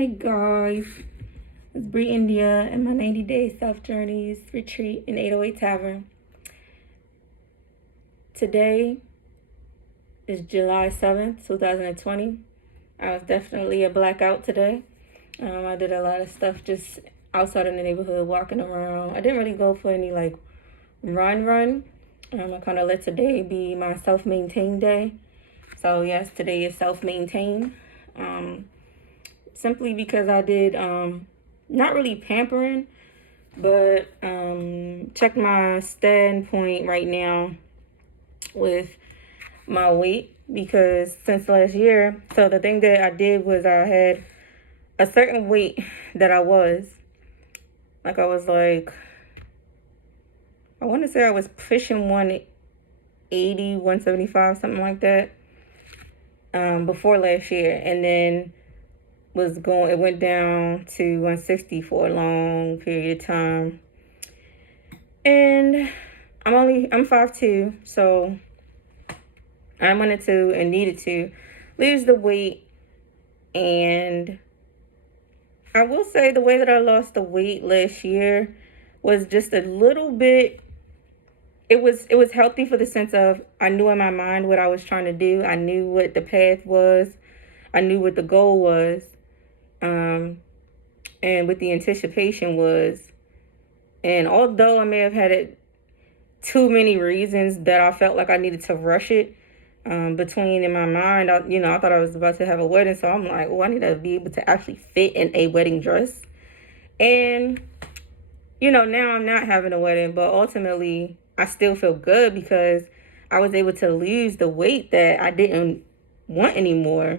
Hey guys, it's BreiEndia and my 90-day self-journeys retreat in 808 Tavern. Today is July 7th, 2020. I was definitely a blackout today. I did a lot of stuff just outside in the neighborhood, walking around. I didn't really go for any run. I kind of let today be my self-maintain day. So yes, today is self-maintain. Simply because I did not really pampering, but check my standpoint right now with my weight, because since last year, so the thing that I did was I had a certain weight that I was like, I want to say I was pushing 180, 175, something like that, before last year, and then it went down to 160 for a long period of time. And I'm 5'2", so I wanted to and needed to lose the weight. And I will say the way that I lost the weight last year was just a little bit, it was healthy, for the sense of I knew in my mind what I was trying to do. I knew what the path was. I knew what the goal was. And what the anticipation was. And although I may have had too many reasons that I felt like I needed to rush it, between in my mind, I thought I was about to have a wedding. So I'm like, I need to be able to actually fit in a wedding dress. And, now I'm not having a wedding, but ultimately I still feel good because I was able to lose the weight that I didn't want anymore.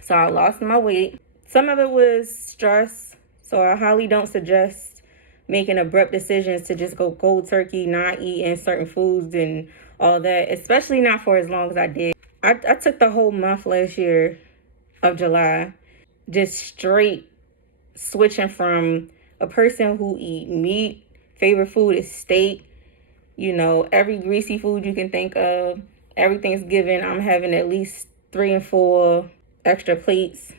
So I lost my weight. Some of it was stress, so I highly don't suggest making abrupt decisions to just go cold turkey, not eating certain foods and all that, especially not for as long as I did. I took the whole month last year of July just straight switching from a person who eat meat, favorite food is steak, every greasy food you can think of. Every Thanksgiving, I'm having at least 3 and 4 extra plates,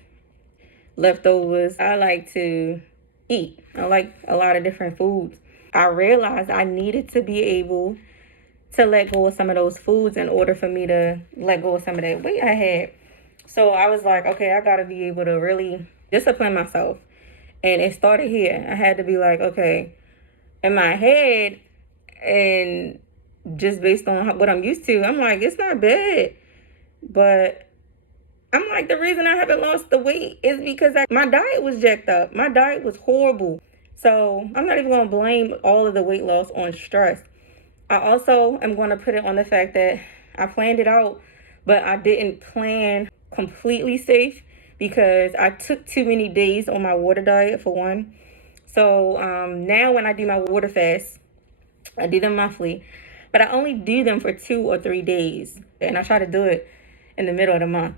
leftovers. I like to eat. I like a lot of different foods. I realized I needed to be able to let go of some of those foods in order for me to let go of some of that weight I had. So I was like, okay, I got to be able to really discipline myself. And it started here. I had to be like, okay, in my head, and just based on what I'm used to, I'm like, it's not bad. But I'm like, the reason I haven't lost the weight is because my diet was jacked up. My diet was horrible. So I'm not even going to blame all of the weight loss on stress. I also am going to put it on the fact that I planned it out, but I didn't plan completely safe because I took too many days on my water diet, for one. So now when I do my water fast, I do them monthly, but I only do them for 2 or 3 days. And I try to do it in the middle of the month.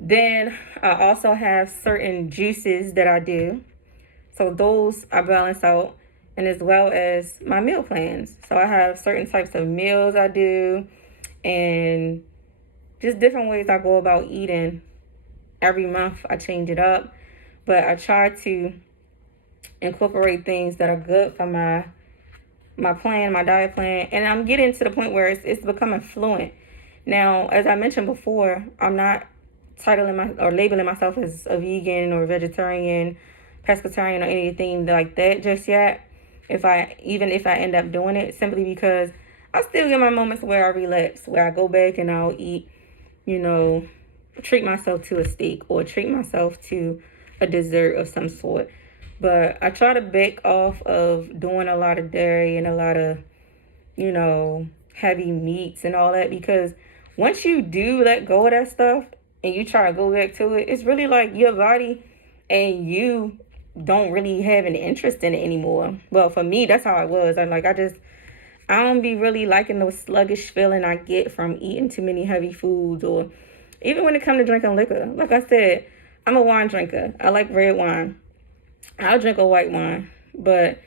Then I also have certain juices that I do. So those I balance out, and as well as my meal plans. So I have certain types of meals I do, and just different ways I go about eating. Every month I change it up, but I try to incorporate things that are good for my plan, my diet plan. And I'm getting to the point where it's becoming fluent. Now, as I mentioned before, I'm not labeling myself as a vegan or vegetarian, pescatarian, or anything like that just yet. Even if I end up doing it, simply because I still get my moments where I relax, where I go back and I'll eat, treat myself to a steak or treat myself to a dessert of some sort. But I try to back off of doing a lot of dairy and a lot of, heavy meats and all that, because once you do let go of that stuff and you try to go back to it, it's really like your body and you don't really have an interest in it anymore. Well, for me, that's how I was. I don't be really liking the sluggish feeling I get from eating too many heavy foods, or even when it comes to drinking liquor. Like I said, I'm a wine drinker. I like red wine. I'll drink a white wine. But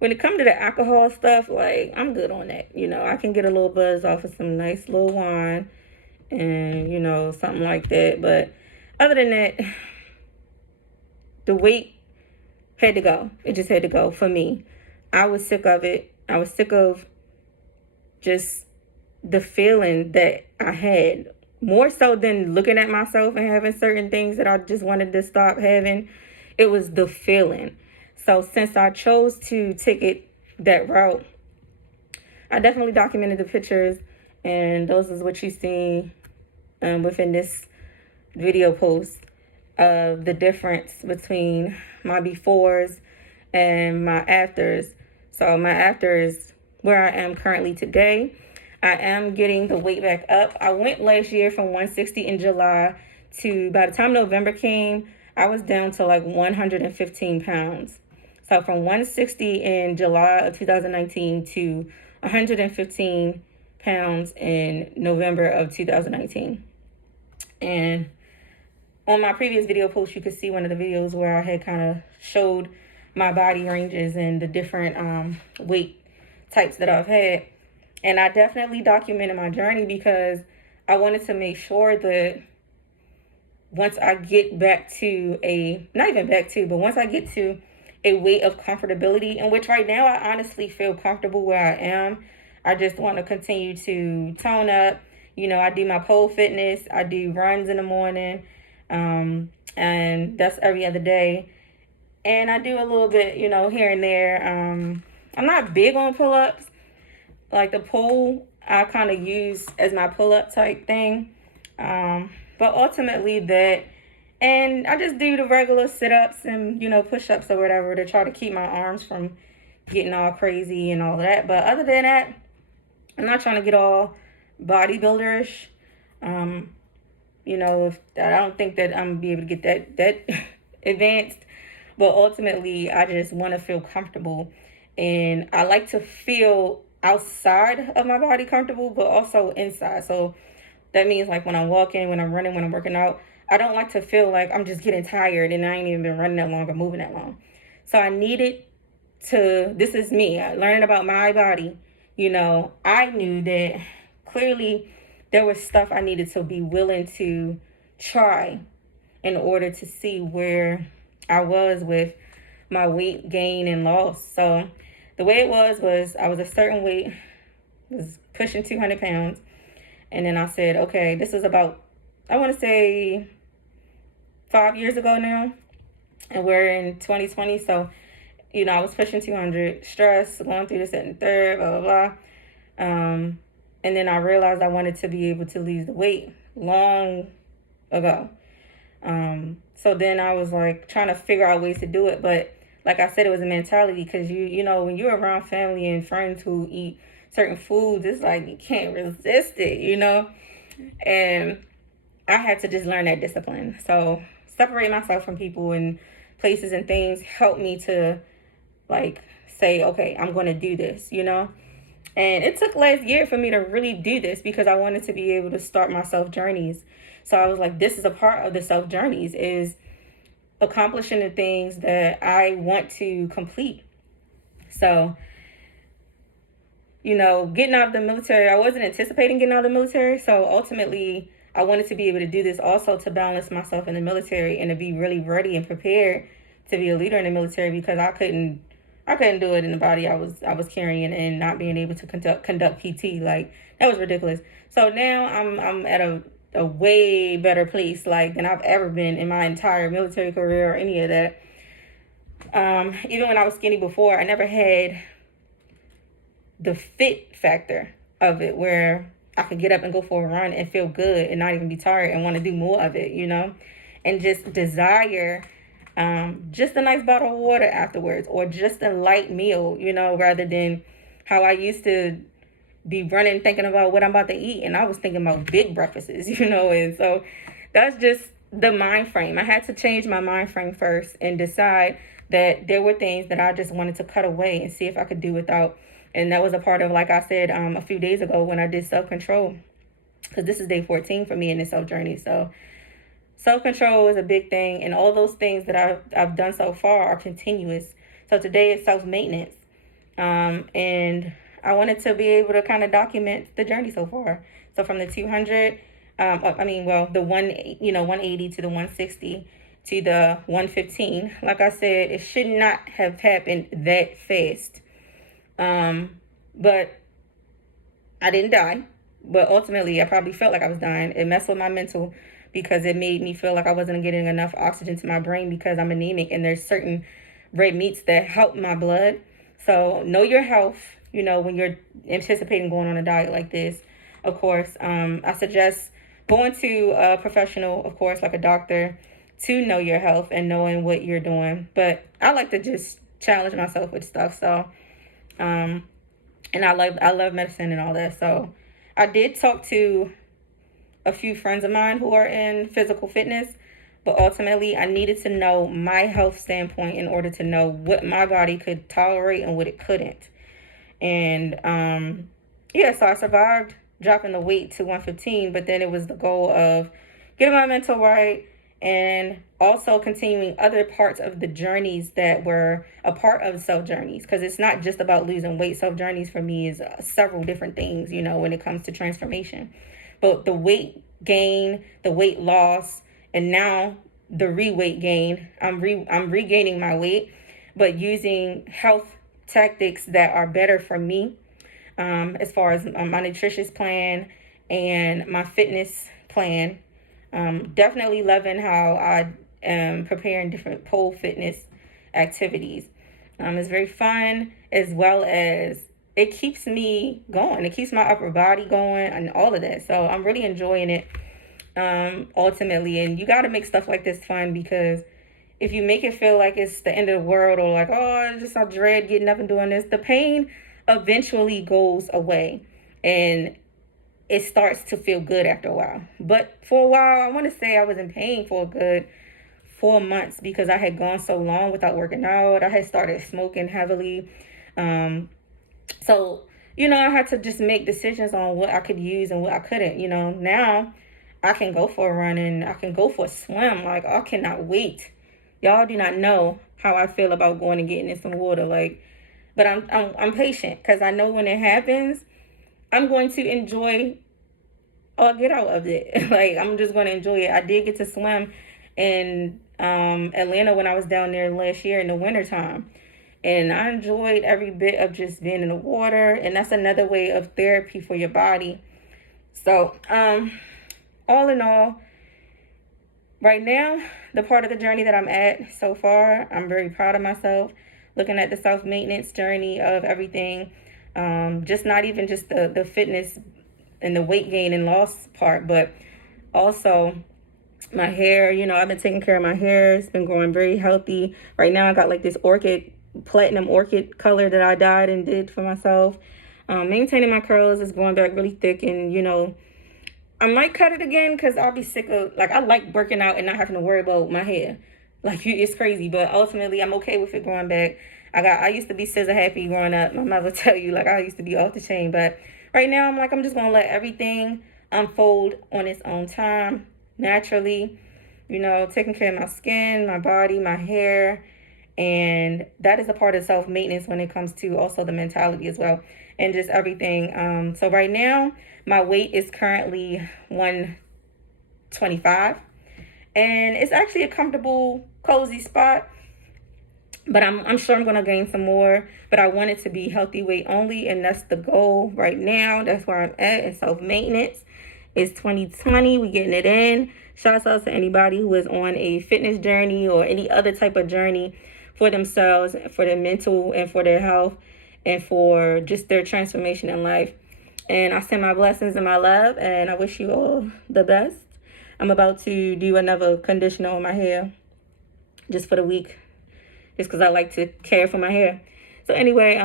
when it comes to the alcohol stuff, I'm good on that. I can get a little buzz off of some nice little wine and, something like that. But other than that, the weight had to go. It just had to go for me. I was sick of it. I was sick of just the feeling that I had, more so than looking at myself and having certain things that I just wanted to stop having. It was the feeling. So since I chose to take it that route, I definitely documented the pictures, and those is what you see within this video post of the difference between my befores and my afters. So my after is where I am currently today. I am getting the weight back up. I went last year from 160 in July to, by the time November came, I was down to like 115 pounds. So from 160 in July of 2019 to 115 pounds in November of 2019. And on my previous video post, you could see one of the videos where I had kind of showed my body ranges and the different weight types that I've had. And I definitely documented my journey because I wanted to make sure that once I get back to once I get to a weight of comfortability, in which right now I honestly feel comfortable where I am. I just want to continue to tone up. You know, I do my pole fitness. I do runs in the morning. And that's every other day. And I do a little bit, you know, here and there. I'm not big on pull-ups. Like the pole, I kind of use as my pull-up type thing. But ultimately that, and I just do the regular sit-ups and, you know, push-ups or whatever to try to keep my arms from getting all crazy and all that. But other than that, I'm not trying to get all bodybuilderish. You know, I don't think that I'm gonna be able to get that advanced. But ultimately, I just want to feel comfortable. And I like to feel outside of my body comfortable, but also inside. So that means like when I'm walking, when I'm running, when I'm working out, I don't like to feel like I'm just getting tired and I ain't even been running that long or moving that long. So I needed to, this is me, learning about my body. You know, I knew that clearly there was stuff I needed to be willing to try in order to see where I was with my weight gain and loss. So the way it was I was a certain weight, was pushing 200 pounds. And then I said, okay, this is about, I want to say 5 years ago now. And we're in 2020. So, you know, I was pushing 200, stress, going through this and third, blah, blah, blah. And then I realized I wanted to be able to lose the weight long ago. So then I was like trying to figure out ways to do it. But like I said, it was a mentality because you know, when you're around family and friends who eat certain foods, it's like you can't resist it, you know? And I had to just learn that discipline. So separate myself from people and places and things helped me to like say, okay, I'm going to do this, you know? And it took last year for me to really do this because I wanted to be able to start my SELFJOURNEYS. So I was like, this is a part of the SELFJOURNEYS, is accomplishing the things that I want to complete. So, you know, getting out of the military, I wasn't anticipating getting out of the military. So ultimately, I wanted to be able to do this also to balance myself in the military and to be really ready and prepared to be a leader in the military, because I couldn't do it in the body I was carrying and not being able to conduct PT. Like, that was ridiculous. So now I'm at a way better place like than I've ever been in my entire military career or any of that. Even when I was skinny before, I never had the fit factor of it where I could get up and go for a run and feel good and not even be tired and want to do more of it, you know, and just desire just a nice bottle of water afterwards, or just a light meal, you know, rather than how I used to be running thinking about what I'm about to eat, and I was thinking about big breakfasts, you know. And so that's just the mind frame. I had to change my mind frame first and decide that there were things that I just wanted to cut away and see if I could do without. And that was a part of, like I said, a few days ago when I did self-control, because this is day 14 for me in this self-journey. So self-control is a big thing, and all those things that I've done so far are continuous. So today is self-maintenance. And I wanted to be able to kind of document the journey so far. So from the 200, the 180 to the 160, to the 115. Like I said, it should not have happened that fast. But I didn't die. But ultimately, I probably felt like I was dying. It messed with my mental because it made me feel like I wasn't getting enough oxygen to my brain because I'm anemic and there's certain red meats that help my blood. So know your health, when you're anticipating going on a diet like this. Of course, I suggest going to a professional, of course, like a doctor, to know your health and knowing what you're doing. But I like to just challenge myself with stuff. So, and I love medicine and all that. So I did talk to a few friends of mine who are in physical fitness, but ultimately I needed to know my health standpoint in order to know what my body could tolerate and what it couldn't. And so I survived dropping the weight to 115, but then it was the goal of getting my mental right and also continuing other parts of the journeys that were a part of SELFJOURNEYS, because it's not just about losing weight. SELFJOURNEYS for me is several different things, when it comes to transformation. But the weight gain, the weight loss, and now the re-weight gain, I'm regaining my weight, but using health tactics that are better for me, as far as my nutritious plan and my fitness plan. Definitely loving how I am preparing different pole fitness activities. It's very fun, as well as it keeps me going. It keeps my upper body going and all of that. So I'm really enjoying it, ultimately. And you got to make stuff like this fun, because if you make it feel like it's the end of the world, or like, oh, I dread getting up and doing this, the pain eventually goes away and it starts to feel good after a while. But for a while, I want to say I was in pain for a good 4 months because I had gone so long without working out. I had started smoking heavily. So, I had to just make decisions on what I could use and what I couldn't. Now I can go for a run and I can go for a swim. Like, I cannot wait. Y'all do not know how I feel about going and getting in some water. But I'm patient, because I know when it happens, I'm going to enjoy or get out of it. Like, I'm just going to enjoy it. I did get to swim in Atlanta when I was down there last year in the wintertime. And I enjoyed every bit of just being in the water. And that's another way of therapy for your body. So, all in all, right now, the part of the journey that I'm at so far, I'm very proud of myself. Looking at the self-maintenance journey of everything. Just not even just the fitness and the weight gain and loss part, but also my hair. I've been taking care of my hair. It's been growing very healthy. Right now, I got like this platinum orchid color that I dyed and did for myself. Maintaining my curls is going back really thick, and I might cut it again because I'll be sick of, I like working out and not having to worry about my hair. It's crazy, but ultimately I'm okay with it growing back. I used to be scissor happy growing up. My mother tell you, I used to be off the chain, but right now I'm just going to let everything unfold on its own time, naturally, taking care of my skin, my body, my hair. And that is a part of self-maintenance when it comes to also the mentality as well, and just everything. So right now, my weight is currently 125, and it's actually a comfortable, cozy spot. But I'm sure I'm going to gain some more, but I want it to be healthy weight only, and that's the goal right now. That's where I'm at in self-maintenance. It's 2020. We getting it in. Shouts out to anybody who is on a fitness journey or any other type of journey for themselves, for their mental and for their health, and for just their transformation in life. And I send my blessings and my love, and I wish you all the best. I'm about to do another conditioner on my hair just for the week, just because I like to care for my hair. So anyway,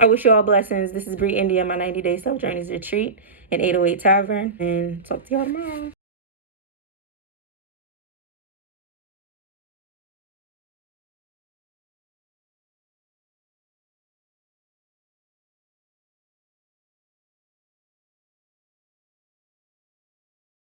I wish you all blessings. This is BreiEndia, my 90-day SELFJOURNEYS retreat in 808 Tavern, and talk to y'all tomorrow.